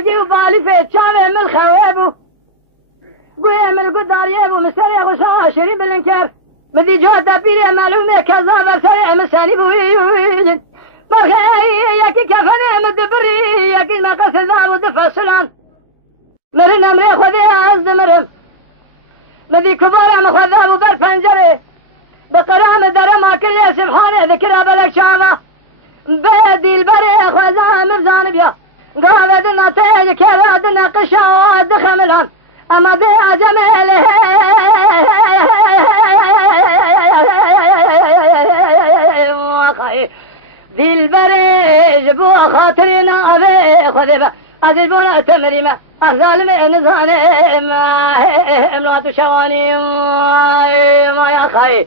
بلقي وبالي في تشامي من الخويب قوي من القداريب ومسري غشا شريب بالانكار مدي جودة بيري معلومة كذا برسري مساني بويجن مرخي يكي كفني مدبري يكي ما قصد ذا ودفع السلام مرن امري خذي عز مرم مدي كبار مخذاب وبالفنجري بقرام درما كل سبحانه ذكرها بلك شامة بيدي البري خذا مفزان بيا قاعدنا تيج كيرادنا قشا ودخم الهم اما بي عجمله ذي البري جبوا خاطرنا ابي خذبه أزلبونا تمريمة الظالم نزاني امرأة شواني ما يا خي